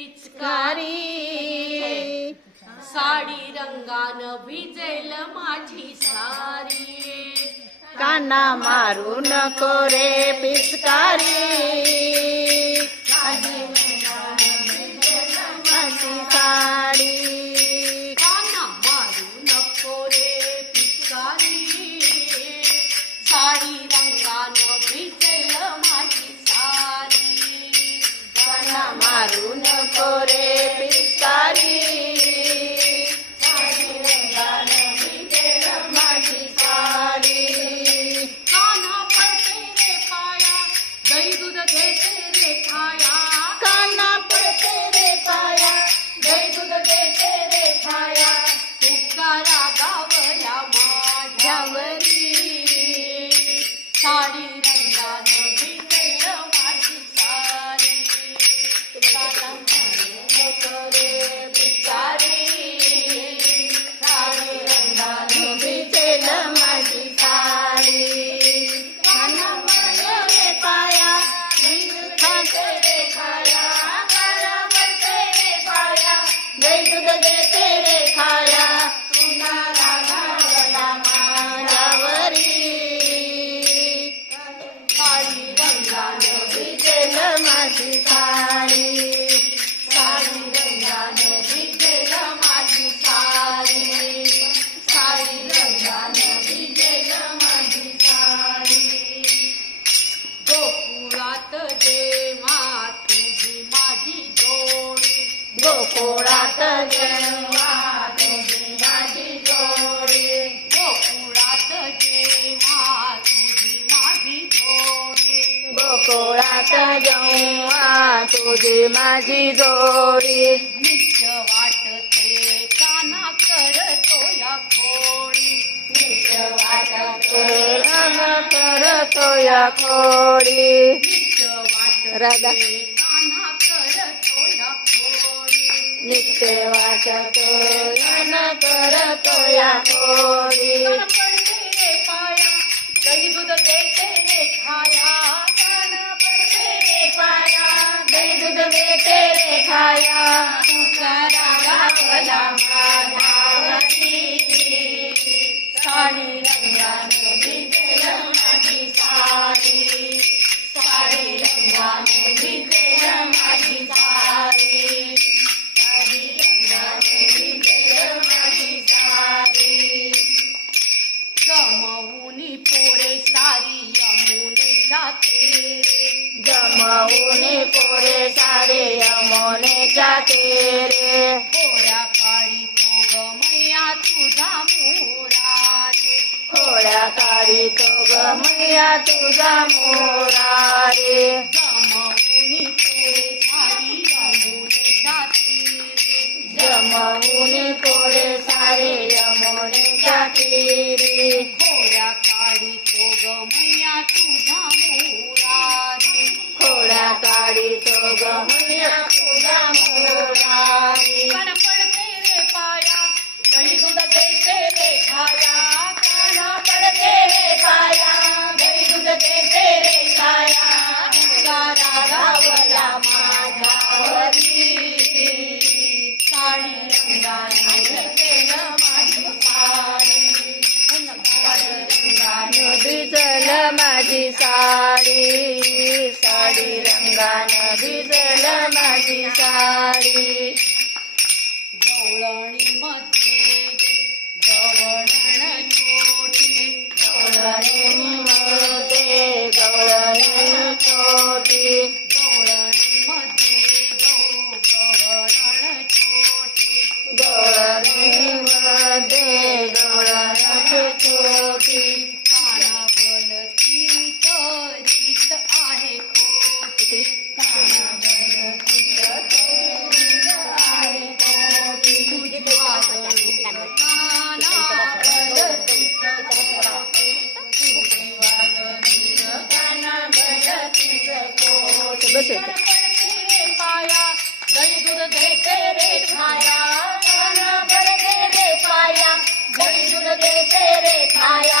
पिचकारी. साडी रंगानं भिजेल माझी सारी. काना मारू नको रे पिचकारी. साडी गोकुळात जेव्हा तुझी माझी जोडी. गोकुळात जेव्हा तुझी माझी जोडी. गोकुळात जेव्हा तुझी माझी जोडी. नित्य वाटते काना करतो या खोडी. नित्य वाटते रन करतो या खोडी. नित्य राधा. वाटते काना करतो या नित्य वाटतो रन करतो या कान पडते रे पाया दही दूध देते रे खाया कान पडते रे पाया. दही दूध देते रे खाया तुकारा गावला साडी रंगाने पोरे सारी यमुनेच्या तेरे जमवून पोरे सारे यमुनेच्या तेरे पोऱ्या काळी तो गमया तुझा मोरा रे. थोड्या काळी तो गमया तुझा मोरा रे. जमवुनी पोरे सारी यमुनेच्या तीरे जमवून पोरे सारे यमुनेच्या तेरे पोऱ्या काळी तो गमया तुझा मोरा रे थोड्या काळी तो साडी साडी रंगानं भिजल माझी साडी. गवळणी मध्ये गवळण छोटी गवळणी मध्ये गवळणी छोटी खोटी येते रे पाया.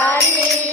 पिचकारी